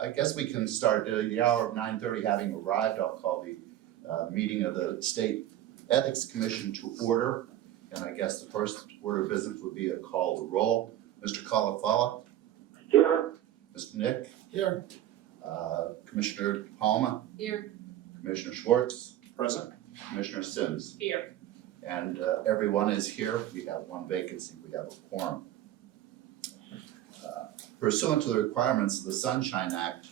I guess we can start the hour of 9:30 having arrived. I'll call the meeting of the State Ethics Commission to order. And I guess the first order of business would be a call to roll. Mr. Calafala? Here. Mr. Nick? Here. Commissioner Palma? Here. Commissioner Schwartz? Present. Commissioner Sims? Here. And everyone is here. We have one vacancy. We have a quorum. Pursuant to the requirements of the Sunshine Act,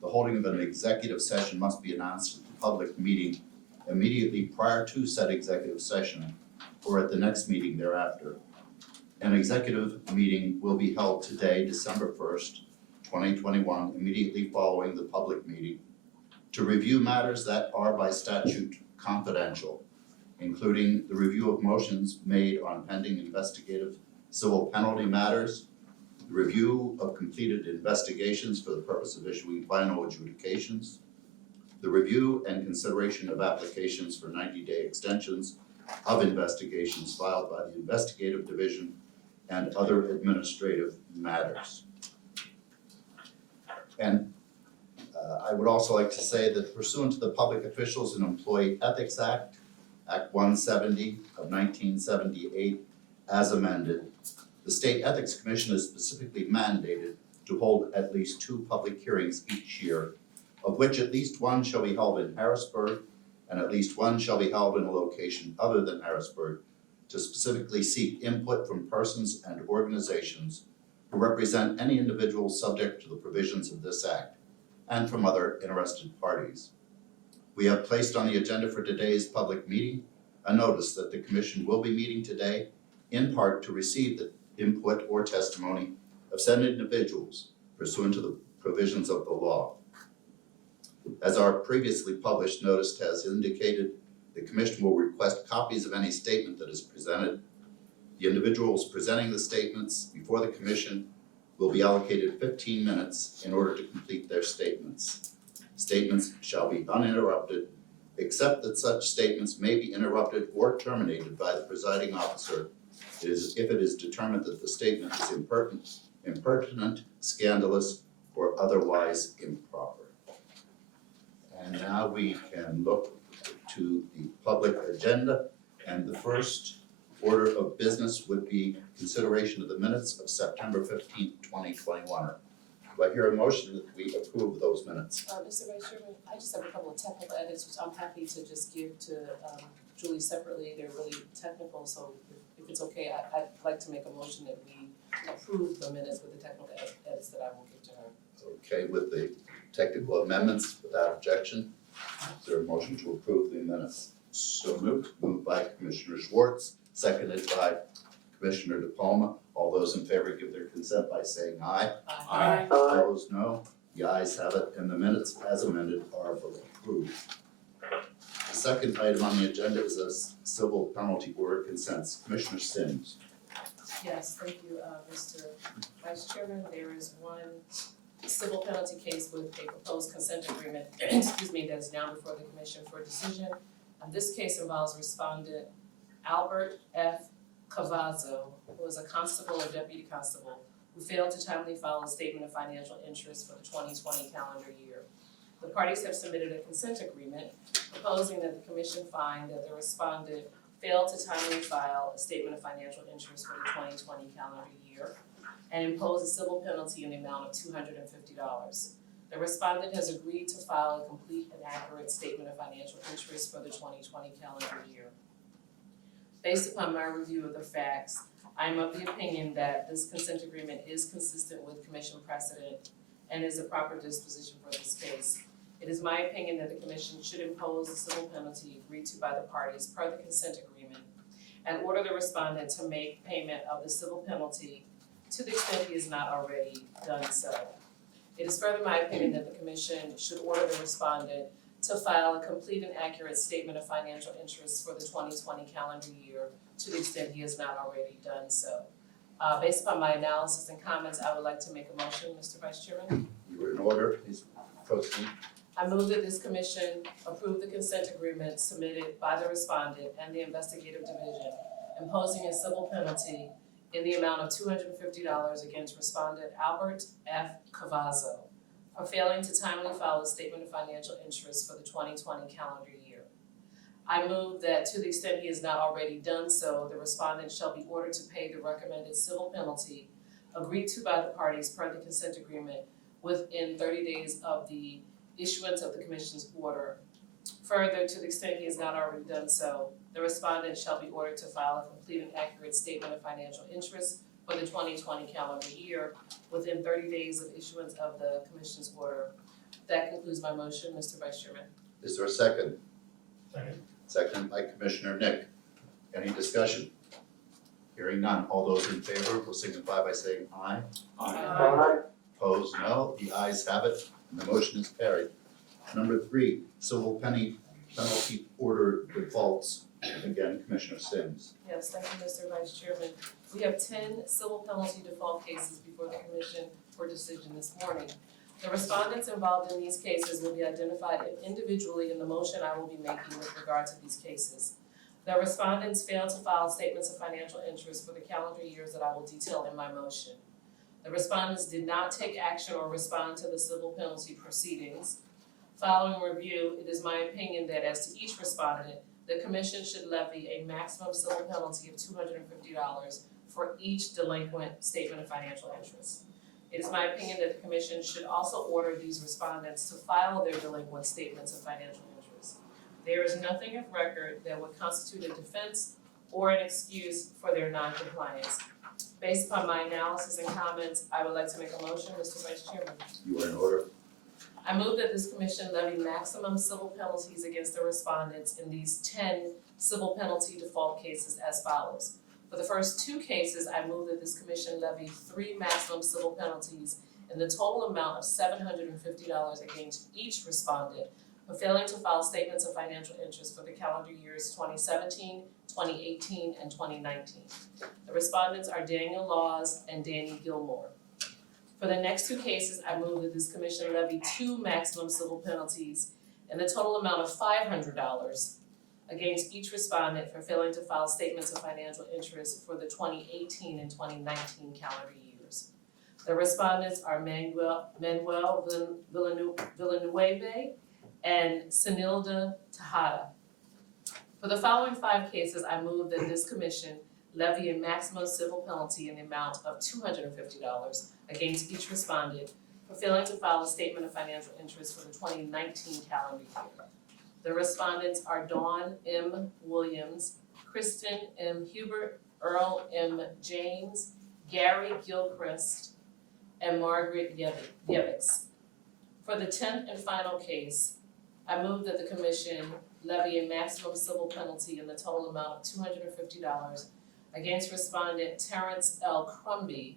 the holding of an executive session must be announced at the public meeting immediately prior to said executive session or at the next meeting thereafter. An executive meeting will be held today, December 1st, 2021, immediately following the public meeting to review matters that are by statute confidential, including the review of motions made on pending investigative civil penalty matters, the review of completed investigations for the purpose of issuing final adjudications, the review and consideration of applications for 90-day extensions of investigations filed by the investigative division and other administrative matters. And I would also like to say that pursuant to the Public Officials and Employee Ethics Act, Act 170 of 1978, as amended, the State Ethics Commission is specifically mandated to hold at least 2 public hearings each year, of which at least one shall be held in Harrisburg and at least one shall be held in a location other than Harrisburg to specifically seek input from persons and organizations who represent any individual subject to the provisions of this act and from other interested parties. We have placed on the agenda for today's public meeting a notice that the Commission will be meeting today in part to receive the input or testimony of said individuals pursuant to the provisions of the law. As our previously published notice has indicated, the Commission will request copies of any statement that is presented. The individuals presenting the statements before the Commission will be allocated 15 minutes in order to complete their statements. Statements shall be uninterrupted, except that such statements may be interrupted or terminated by the presiding officer if it is determined that the statement is impertinent, scandalous, or otherwise improper. And now we can look to the public agenda, and the first order of business would be consideration of the minutes of September 15th, 2021. Do I hear a motion that we approve those minutes? Mr. Vice Chairman, I just have a couple of technical edits, which I'm happy to just give to Julie separately. They're really technical, so if it's okay, I'd like to make a motion that we approve the minutes with the technical edits that I will give to her. Okay, with the technical amendments, without objection, is there a motion to approve the minutes? So moved. Moved by Commissioner Schwartz, seconded by Commissioner DePalma. All those in favor give their consent by saying aye. Aye. Opposed, no. The ayes have it, and the minutes as amended are approved. The second item on the agenda is a civil penalty order consents. Commissioner Sims. Yes, thank you, Mr. Vice Chairman. There is one civil penalty case with a proposed consent agreement, excuse me, that is now before the Commission for decision. This case involves respondent Albert F. Cavazzo, who is a constable or deputy constable, who failed to timely file a statement of financial interest for the 2020 calendar year. The parties have submitted a consent agreement proposing that the Commission find that the respondent failed to timely file a statement of financial interest for the 2020 calendar year and impose a civil penalty in the amount of $250. The respondent has agreed to file a complete and accurate statement of financial interest for the 2020 calendar year. Based upon my review of the facts, I am of the opinion that this consent agreement is consistent with Commission precedent and is a proper disposition for this case. It is my opinion that the Commission should impose a civil penalty agreed to by the parties per the consent agreement and order the respondent to make payment of the civil penalty to the extent he has not already done so. It is further my opinion that the Commission should order the respondent to file a complete and accurate statement of financial interest for the 2020 calendar year to the extent he has not already done so. Based upon my analysis and comments, I would like to make a motion, Mr. Vice Chairman. You are in order, please proceed. I move that this commission approve the consent agreement submitted by the respondent and the investigative division, imposing a civil penalty in the amount of $250 against respondent Albert F. Cavazzo for failing to timely file a statement of financial interest for the 2020 calendar year. I move that to the extent he has not already done so, the respondent shall be ordered to pay the recommended civil penalty agreed to by the parties per the consent agreement within 30 days of the issuance of the commission's order. Further, to the extent he has not already done so, the respondent shall be ordered to file a complete and accurate statement of financial interest for the 2020 calendar year within 30 days of issuance of the commission's order. That concludes my motion, Mr. Vice Chairman. Is there a second? Second. Second by Commissioner Nick. Any discussion? Hearing none. All those in favor will signify by saying aye. Aye. Opposed, no. The ayes have it, and the motion is carried. Number 3, civil penalty order defaults. Again, Commissioner Sims. Yes, thank you, Mr. Vice Chairman. We have 10 civil penalty default cases before the commission for decision this morning. The respondents involved in these cases will be identified individually in the motion I will be making with regard to these cases. The respondents failed to file statements of financial interest for the calendar years that I will detail in my motion. The respondents did not take action or respond to the civil penalty proceedings. Following review, it is my opinion that as to each respondent, the commission should levy a maximum civil penalty of $250 for each delinquent statement of financial interest. It is my opinion that the commission should also order these respondents to file their delinquent statements of financial interest. There is nothing of record that would constitute a defense or an excuse for their noncompliance. Based upon my analysis and comments, I would like to make a motion, Mr. Vice Chairman. You are in order. I move that this commission levy maximum civil penalties against the respondents in these 10 civil penalty default cases as follows. For the first 2 cases, I move that this commission levy 3 maximum civil penalties in the total amount of $750 against each respondent for failing to file statements of financial interest for the calendar years 2017, 2018, and 2019. The respondents are Daniel Laws and Danny Gilmore. For the next 2 cases, I move that this commission levy 2 maximum civil penalties in the total amount of $500 against each respondent for failing to file statements of financial interest for the 2018 and 2019 calendar years. The respondents are Manuel Villanueva and Senilda Tejada. For the following 5 cases, I move that this commission levy a maximum civil penalty in the amount of $250 against each respondent for failing to file a statement of financial interest for the 2019 calendar year. The respondents are Dawn M. Williams, Kristen M. Hubert, Earl M. James, Gary Gilchrist, and Margaret Yevix. For the 10th and final case, I move that the commission levy a maximum civil penalty in the total amount of $250 against respondent Terrence L. Crumby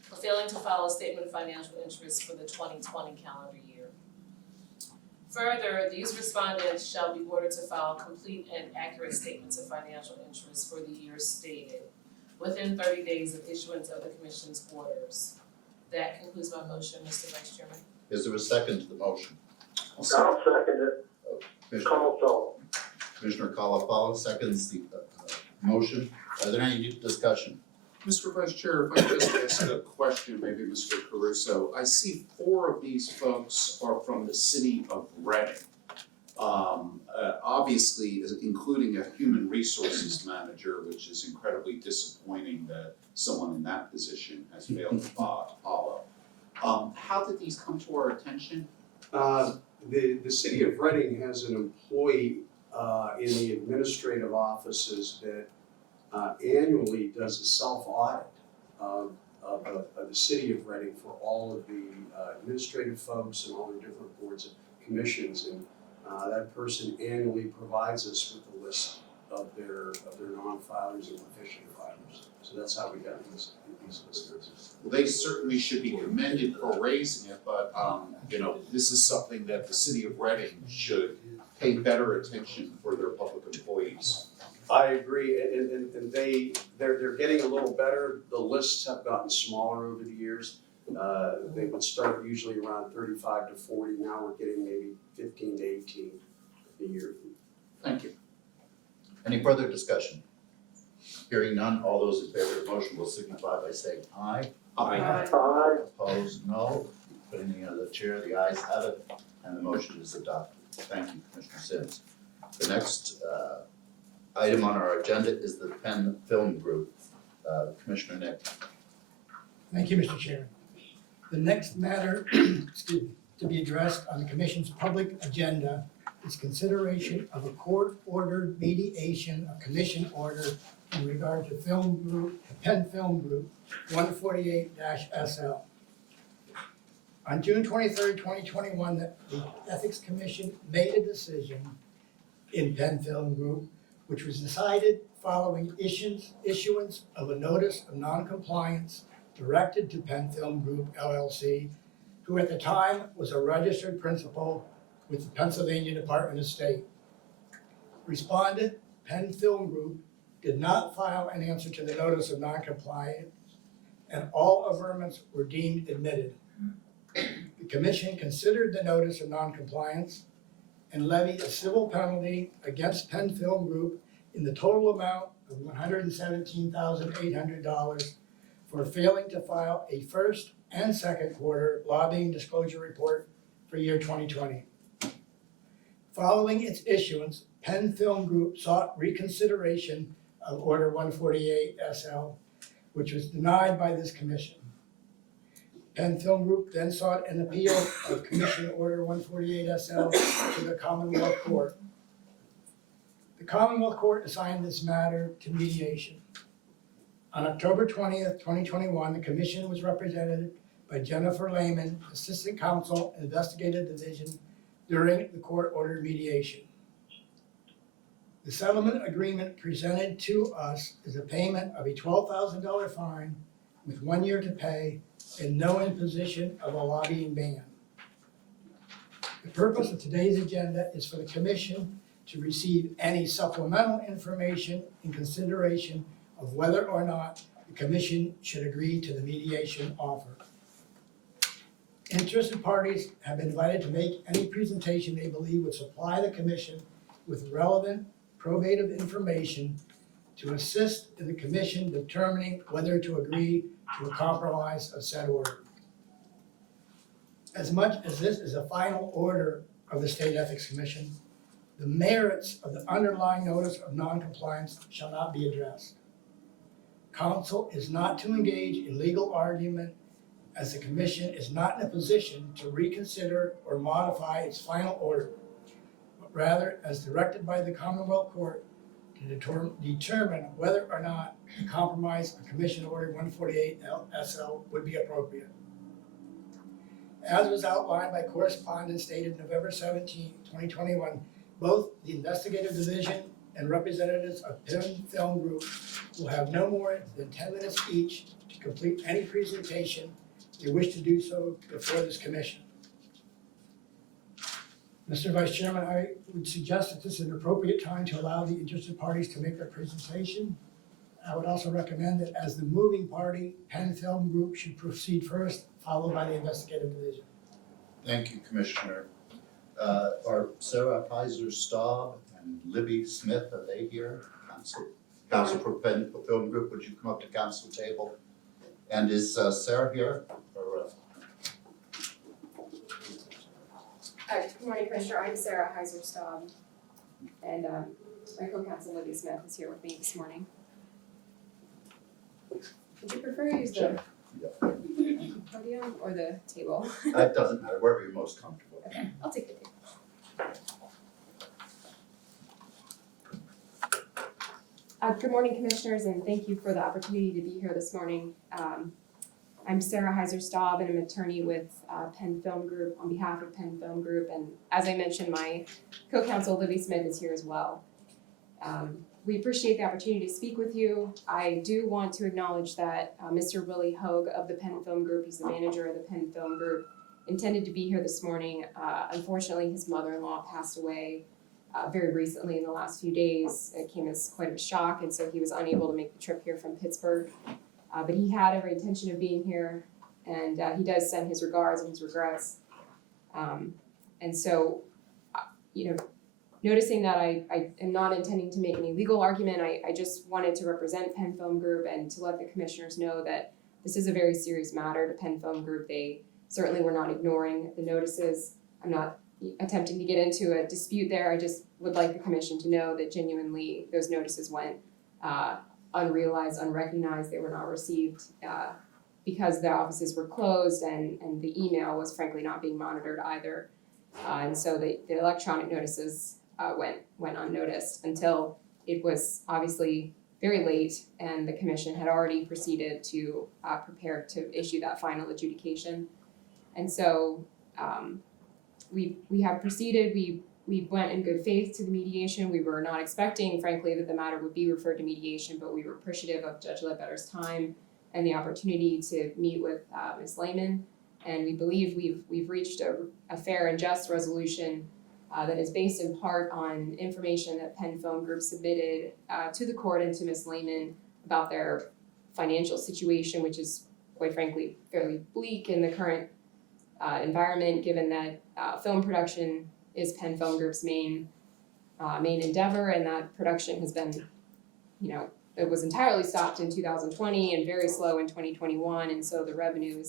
for failing to file a statement of financial interest for the 2020 calendar year. Further, these respondents shall be ordered to file complete and accurate statements of financial interest for the years stated within 30 days of issuance of the commission's orders. That concludes my motion, Mr. Vice Chairman. Is there a second to the motion? I'll second it. Commissioner, Commissioner Colafalo seconds the motion. Are there any discussion? Mr. Vice Chair, if I could just ask a question, maybe Mr. Caruso. I see 4 of these folks are from the city of Reading. Obviously, including a human resources manager, which is incredibly disappointing that someone in that position has failed to follow. How did these come to our attention? The city of Reading has an employee in the administrative offices that annually does a self-audit of the city of Reading for all of the administrative folks and all the different boards and commissions, and that person annually provides us with a list of their non-filers and official filers. So that's how we got these lists. Well, they certainly should be commended for raising it, but this is something that the city of Reading should pay better attention for their public employees. I agree, and they're getting a little better. The lists have gotten smaller over the years. They would start usually around 35 to 40. Now we're getting maybe 15 to 18 a year. Thank you. Any further discussion? Hearing none, all those in favor of the motion will signify by saying aye. Aye. Aye. Opposed, no. Opinion of the chair, the ayes have it, and the motion is adopted. Thank you, Commissioner Sims. The next item on our agenda is the Penn Film Group. Commissioner Nick. Thank you, Mr. Chairman. The next matter excuse me, to be addressed on the Commission's public agenda is consideration of a court-ordered mediation, a commission order in regard to Penn Film Group 148-SL. On June 23rd, 2021, the Ethics Commission made a decision in Penn Film Group, which was decided following issuance of a notice of noncompliance directed to Penn Film Group LLC, who at the time was a registered principal with the Pennsylvania Department of State. Respondent, Penn Film Group, did not file an answer to the notice of noncompliance, and all averments were deemed admitted. The commission considered the notice of noncompliance and levied a civil penalty against Penn Film Group in the total amount of $117,800 for failing to file a first and second quarter lobbying disclosure report for year 2020. Following its issuance, Penn Film Group sought reconsideration of Order 148-SL, which was denied by this commission. Penn Film Group then sought an appeal of Commission Order 148-SL to the Commonwealth Court. The Commonwealth Court assigned this matter to mediation. On October 20th, 2021, the commission was represented by Jennifer Lehman, Assistant Counsel, Investigative Division, during the court-ordered mediation. The settlement agreement presented to us is a payment of a $12,000 fine with 1 year to pay and no imposition of a lobbying ban. The purpose of today's agenda is for the commission to receive any supplemental information in consideration of whether or not the commission should agree to the mediation offer. Interested parties have been invited to make any presentation they believe would supply the commission with relevant probative information to assist in the commission determining whether to agree to a compromise of said order. As much as this is a final order of the State Ethics Commission, the merits of the underlying notice of noncompliance shall not be addressed. Counsel is not to engage in legal argument, as the commission is not in a position to reconsider or modify its final order, but rather, as directed by the Commonwealth Court, to determine whether or not a compromise of Commission Order 148-SL would be appropriate. As was outlined by correspondence dated November 17, 2021, both the investigative division and representatives of Penn Film Group will have no more than 10 minutes each to complete any presentation they wish to do so before this commission. Mr. Vice Chairman, I would suggest that this is an appropriate time to allow the interested parties to make their presentation. I would also recommend that as the moving party, Penn Film Group should proceed first, followed by the investigative division. Thank you, Commissioner. Are Sarah Heiser Staub and Libby Smith, are they here? Counsel for Penn Film Group, would you come up to council table? And is Sarah here? Or, Good morning, Commissioner. I'm Sarah Heiser Staub, and my co-counsel Libby Smith is here with me this morning. Would you prefer to use the podium or the table? It doesn't matter, wherever you're most comfortable. Okay, I'll take the table. Good morning, Commissioners, and thank you for the opportunity to be here this morning. I'm Sarah Heiser Staub, and I'm an attorney with Penn Film Group on behalf of Penn Film Group. And as I mentioned, my co-counsel Libby Smith is here as well. We appreciate the opportunity to speak with you. I do want to acknowledge that Mr. Willie Hogue of the Penn Film Group, he's the manager of the Penn Film Group, intended to be here this morning. Unfortunately, his mother-in-law passed away very recently in the last few days. It came as quite a shock, and so he was unable to make the trip here from Pittsburgh. But he had every intention of being here, and he does send his regards and his regrets. And so, noticing that I am not intending to make any legal argument, I just wanted to represent Penn Film Group and to let the commissioners know that this is a very serious matter to Penn Film Group. They Certainly, we're not ignoring the notices. I'm not attempting to get into a dispute there. I just would like the commission to know that genuinely those notices went unrealized, unrecognized. They were not received because the offices were closed and the email was frankly not being monitored either. And so the electronic notices went unnoticed until it was obviously very late and the commission had already proceeded to prepare to issue that final adjudication. And so we have proceeded, we went in good faith to the mediation. We were not expecting, frankly, that the matter would be referred to mediation, but we were appreciative of Judge Ledbetter's time and the opportunity to meet with Ms. Lehman. And we believe we've reached a fair and just resolution that is based in part on information that Penn Film Group submitted to the court and to Ms. Lehman about their financial situation, which is quite frankly fairly bleak in the current environment, given that film production is Penn Film Group's main endeavor, and that production has been, it was entirely stopped in 2020 and very slow in 2021, and so the revenue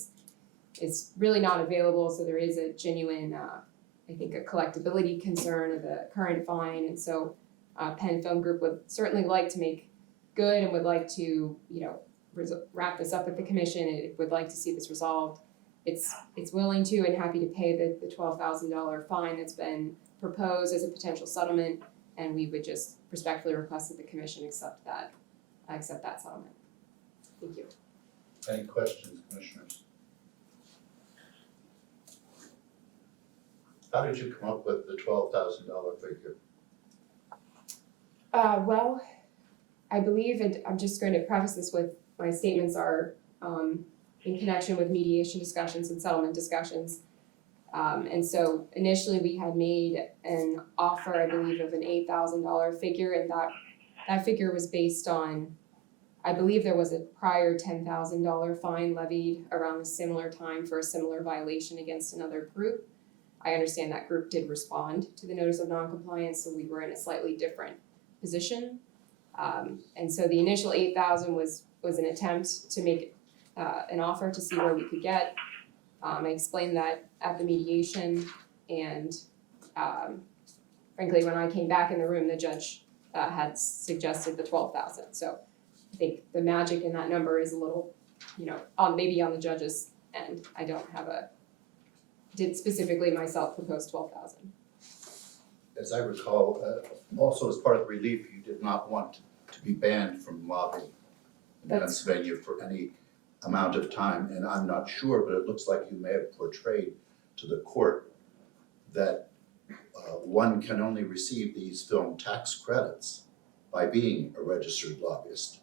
is really not available. So there is a genuine, I think, a collectability concern of the current fine, and so Penn Film Group would certainly like to make good and would like to, wrap this up with the commission. It would like to see this resolved. It's willing to and happy to pay the $12,000 fine that's been proposed as a potential settlement, and we would just respectfully request that the commission accept that settlement. Thank you. Any questions, commissioners? How did you come up with the $12,000 figure? Well, I believe, and I'm just going to preface this with my statements are in connection with mediation discussions and settlement discussions. And so initially we had made an offer, I believe, of an $8,000 figure, and that figure was based on, I believe there was a prior $10,000 fine levied around a similar time for a similar violation against another group. I understand that group did respond to the notice of noncompliance, so we were in a slightly different position. And so the initial $8,000 was an attempt to make an offer to see where we could get. I explained that at the mediation, and frankly, when I came back in the room, the judge had suggested the $12,000. So I think the magic in that number is a little, maybe on the judge's end. I don't have did specifically myself propose $12,000. As I recall, also as part of the relief, you did not want to be banned from lobbying in That's- Pennsylvania for any amount of time, and I'm not sure, but it looks like you may have portrayed to the court that one can only receive these film tax credits by being a registered lobbyist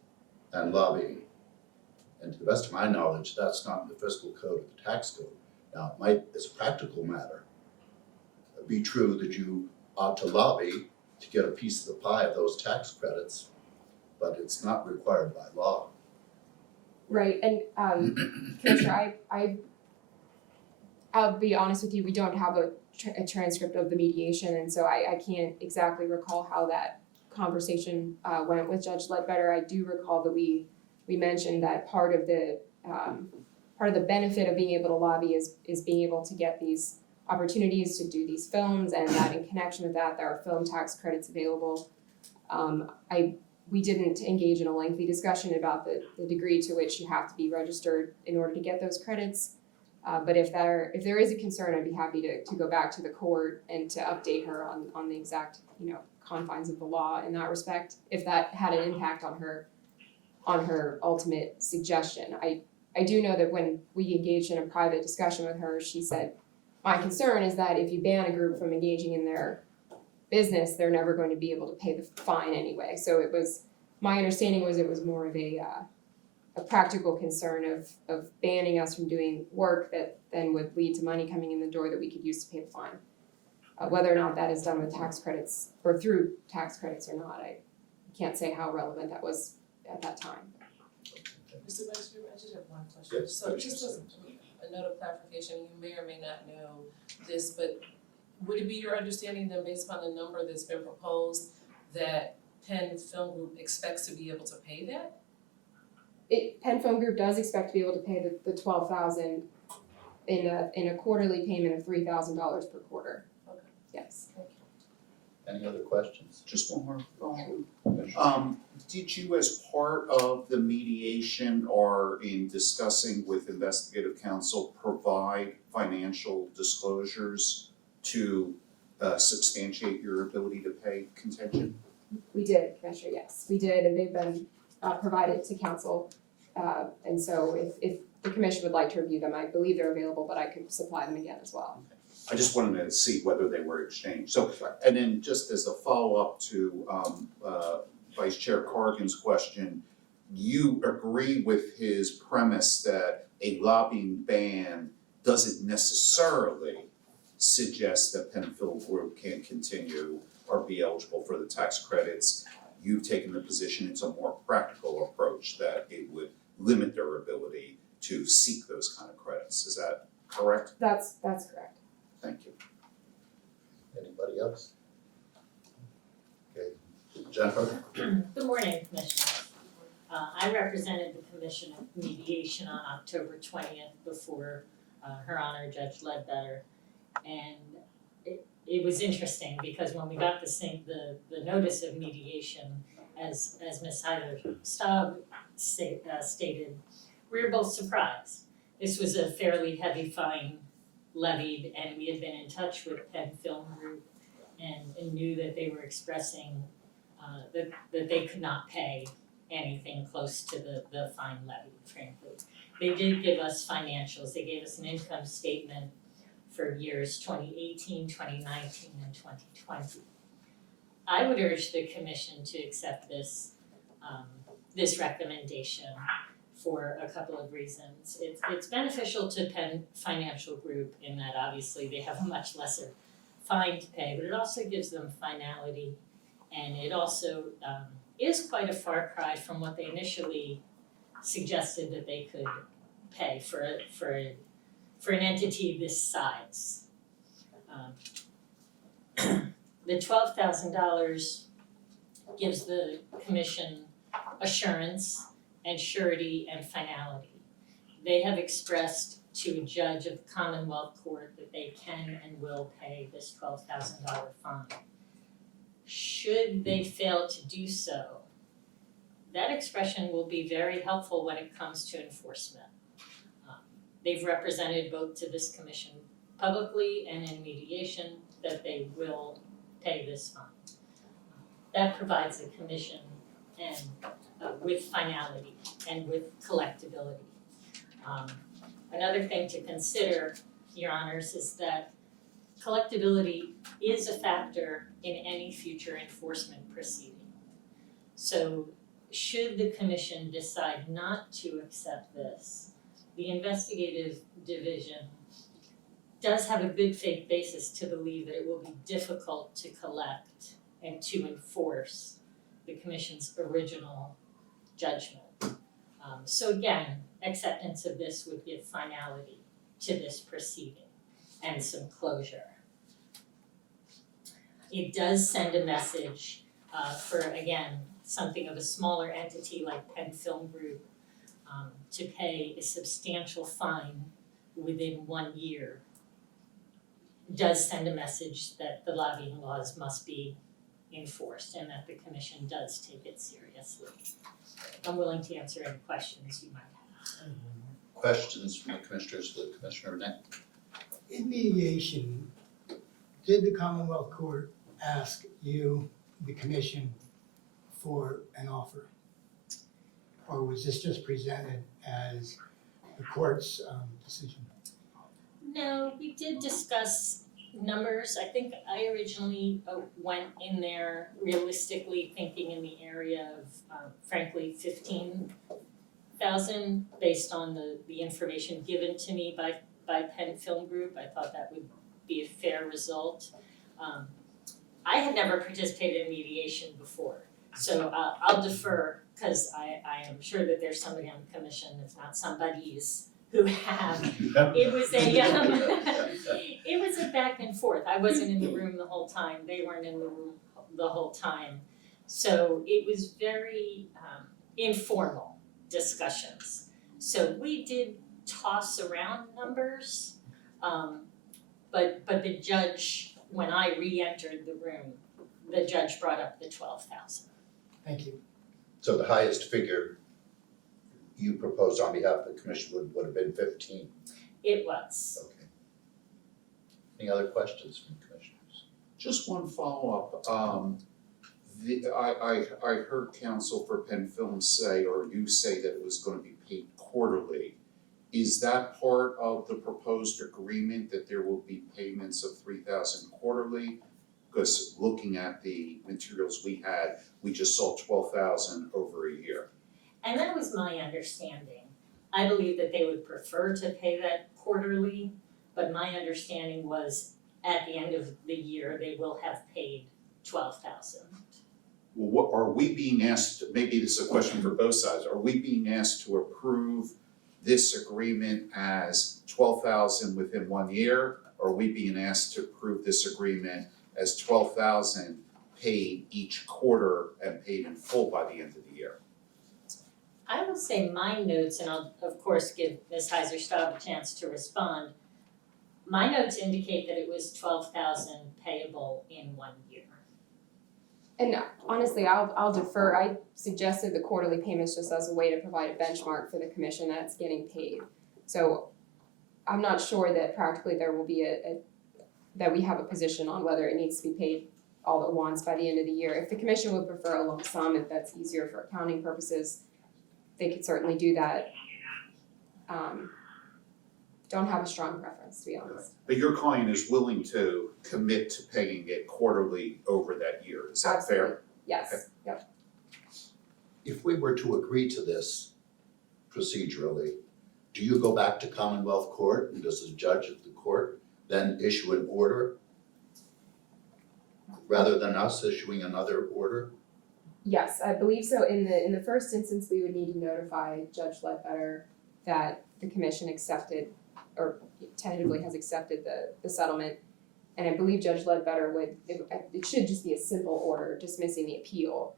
and lobbying. And to the best of my knowledge, that's not in the fiscal code or the tax code. Now, it might, as a practical matter, be true that you ought to lobby to get a piece of the pie of those tax credits, but it's not required by law. Right, and Commissioner, I'll be honest with you, we don't have a transcript of the mediation, and so I can't exactly recall how that conversation went with Judge Ledbetter. I do recall that we mentioned that part of the benefit of being able to lobby is being able to get these opportunities to do these films, and that in connection with that, there are film tax credits available. We didn't engage in a lengthy discussion about the degree to which you have to be registered in order to get those credits. But if there is a concern, I'd be happy to go back to the court and to update her on the exact, confines of the law in that respect, if that had an impact on her ultimate suggestion. I do know that when we engaged in a private discussion with her, she said, my concern is that if you ban a group from engaging in their business, they're never going to be able to pay the fine anyway. So my understanding was it was more of a practical concern of banning us from doing work that then would lead to money coming in the door that we could use to pay the fine. Whether or not that is done with tax credits or through tax credits or not, I can't say how relevant that was at that time. Mr. Vice Chairman, I just have one question. Yes, So just a note of clarification, you may or may not know this, but would it be your understanding then, based upon the number that's been proposed, that Penn Film Group expects to be able to pay that? Penn Film Group does expect to be able to pay the $12,000. in a quarterly payment of $3,000 per quarter. Okay. Yes. Any other questions? Just one more. Did you, as part of the mediation or in discussing with investigative counsel, provide financial disclosures to substantiate your ability to pay contingent? We did, Commissioner, yes, we did, and they've been provided to council. And so if the commission would like to review them, I believe they're available, but I could supply them again as well. I just wanted to see whether they were exchanged. So, and then just as a follow-up to Vice Chair Corrigan's question, you agree with his premise that a lobbying ban doesn't necessarily suggest that Penfield Group can continue or be eligible for the tax credits. You've taken the position it's a more practical approach, that it would limit their ability to seek those kind of credits. Is that correct? That's correct. Thank you. Anybody else? Okay, Jennifer? Good morning, Commissioners. I represented the Commission at mediation on October 20th before Her Honor Judge Ledbetter. And it was interesting because when we got the notice of mediation, as Ms. Heiser-Staub stated, we were both surprised. This was a fairly heavy fine levied, and we had been in touch with Penn Film Group and knew that they were expressing that they could not pay anything close to the fine levy, frankly. They did give us financials. They gave us an income statement for years 2018, 2019, and 2020. I would urge the commission to accept this recommendation for a couple of reasons. It's beneficial to Penn Financial Group in that obviously they have a much lesser fine to pay, but it also gives them finality, and it also is quite a far cry from what they initially suggested that they could pay for an entity this size. The $12,000 gives the commission assurance and surety and finality. They have expressed to a judge of the Commonwealth Court that they can and will pay this $12,000 fine. Should they fail to do so, that expression will be very helpful when it comes to enforcement. They've represented both to this commission publicly and in mediation that they will pay this fine. That provides the commission and with finality and with collectability. Another thing to consider, Your Honors, is that collectability is a factor in any future enforcement proceeding. So should the commission decide not to accept this, the investigative division does have a good faith basis to believe that it will be difficult to collect and to enforce the commission's original judgment. So again, acceptance of this would give finality to this proceeding and some closure. It does send a message for, again, something of a smaller entity like Penn Film Group to pay a substantial fine within 1 year. Does send a message that the lobbying laws must be enforced and that the commission does take it seriously. I'm willing to answer any questions you might have. Questions from the commissioners to Commissioner Net? In mediation, did the Commonwealth Court ask you, the commission, for an offer? Or was this just presented as the court's decision? No, we did discuss numbers. I think I originally went in there realistically thinking in the area of frankly 15,000 based on the information given to me by Penn Film Group. I thought that would be a fair result. I had never participated in mediation before, so I'll defer because I am sure that there's somebody on the commission, if not somebody's, who have. It was a back and forth. I wasn't in the room the whole time. They weren't in the room the whole time. So it was very informal discussions. So we did toss around numbers. But the judge, when I re-entered the room, the judge brought up the 12,000. Thank you. So the highest figure you proposed on behalf of the commission would have been 15. It was. Okay. Any other questions from commissioners? Just one follow-up, I heard counsel for Penn Film say, or you say that it was gonna be paid quarterly. Is that part of the proposed agreement, that there will be payments of 3,000 quarterly? Because looking at the materials we had, we just saw 12,000 over a year. And that was my understanding. I believe that they would prefer to pay that quarterly, but my understanding was at the end of the year, they will have paid 12,000. Well, what, are we being asked, maybe this is a question for both sides, are we being asked to approve this agreement as 12,000 within 1 year? Or are we being asked to approve this agreement as 12,000 paid each quarter and paid in full by the end of the year? I will say my notes, and I'll of course give Ms. Heiser-Staub a chance to respond. My notes indicate that it was 12,000 payable in 1 year. And honestly, I'll defer. I suggested the quarterly payments just as a way to provide a benchmark for the commission that's getting paid. So I'm not sure that practically there will be that we have a position on whether it needs to be paid all at once by the end of the year. If the commission would prefer a lump sum, if that's easier for accounting purposes, they could certainly do that. Don't have a strong preference, to be honest. But your client is willing to commit to paying it quarterly over that year, is that fair? Absolutely. Yes, yep. If we were to agree to this procedurally, do you go back to Commonwealth Court and does the judge of the court then issue an order rather than us issuing another order? Yes, I believe so. In the first instance, we would need to notify Judge Ledbetter that the commission accepted or tentatively has accepted the settlement. And I believe Judge Ledbetter it should just be a simple order dismissing the appeal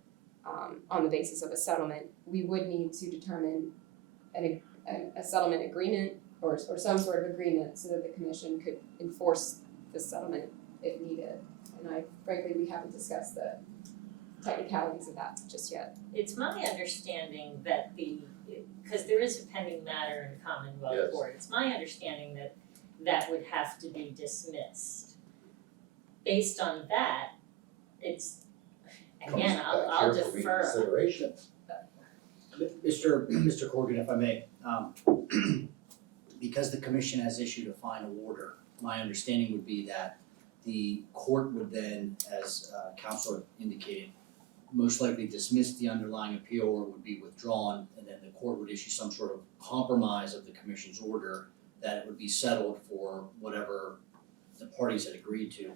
on the basis of a settlement. We would need to determine a settlement agreement or some sort of agreement so that the commission could enforce the settlement if needed. And frankly, we haven't discussed the technicalities of that just yet. It's my understanding that because there is a pending matter in Commonwealth Yes. Court, it's my understanding that that would have to be dismissed. Based on that, it's, again, I'll Comes back here for defer. reconsideration. Mr. Corrigan, if I may, because the commission has issued a final order, my understanding would be that the court would then, as counsel indicated, most likely dismiss the underlying appeal or would be withdrawn, and then the court would issue some sort of compromise of the commission's order that it would be settled for whatever the parties had agreed to.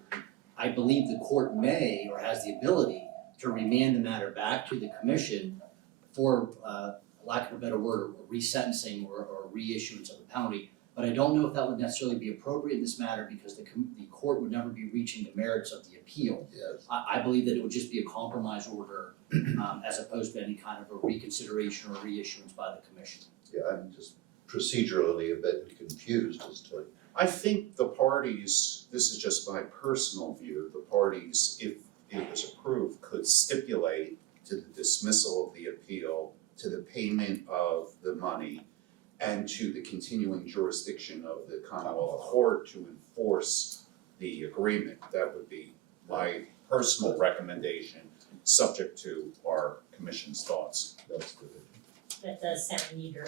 I believe the court may or has the ability to remand the matter back to the commission for lack of a better word, or resentencing or reissuance of a penalty. But I don't know if that would necessarily be appropriate in this matter because the court would never be reaching the merits of the appeal. Yes. I believe that it would just be a compromise order as opposed to any kind of a reconsideration or reissuance by the commission. Yeah, I'm just procedurally a bit confused as to. I think the parties, this is just my personal view, the parties, if it was approved, could stipulate to the dismissal of the appeal, to the payment of the money, and to the continuing jurisdiction of the Commonwealth Court to enforce the agreement. That would be my personal recommendation, subject to our commission's thoughts. That's good. That does sound neater.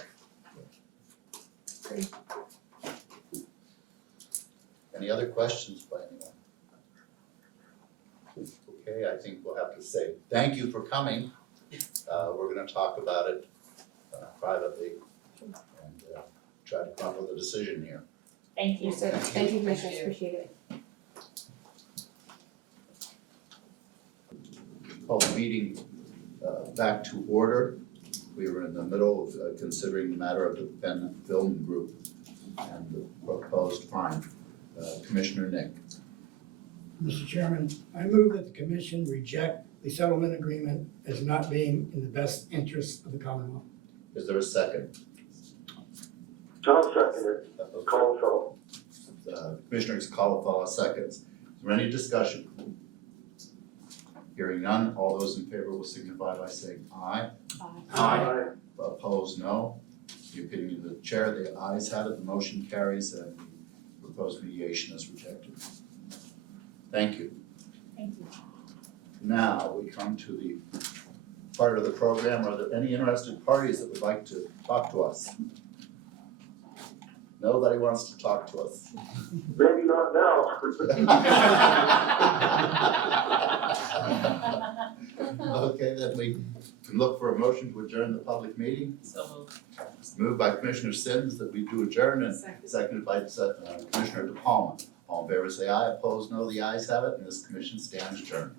Any other questions by anyone? Okay, I think we'll have to say thank you for coming. We're gonna talk about it privately and try to come up with a decision here. Thank you. So thank you, commissioners, appreciate it. Call the meeting back to order. We were in the middle of considering the matter of the Penn Film Group and the proposed fine. Commissioner Nick. Mr. Chairman, I move that the commission reject the settlement agreement as not being in the best interest of the Commonwealth. Is there a second? I'll second it. Call Commissioner Colafala seconds. Is there any discussion? Hearing none, all those in favor will signify by saying aye. Aye. Opposed, no. The opinion of the chair, the ayes have it, the motion carries and the proposed mediation is rejected. Thank you. Thank you. Now, we come to the part of the program, are there any interested parties that would like to talk to us? Nobody wants to talk to us. Maybe not now. Okay, then we can look for a motion to adjourn the public meeting. So moved. Moved by Commissioner Sims that we do adjourn and seconded by Commissioner DePalma. All in favor say aye, opposed no, the ayes have it, and this commission stands adjourned.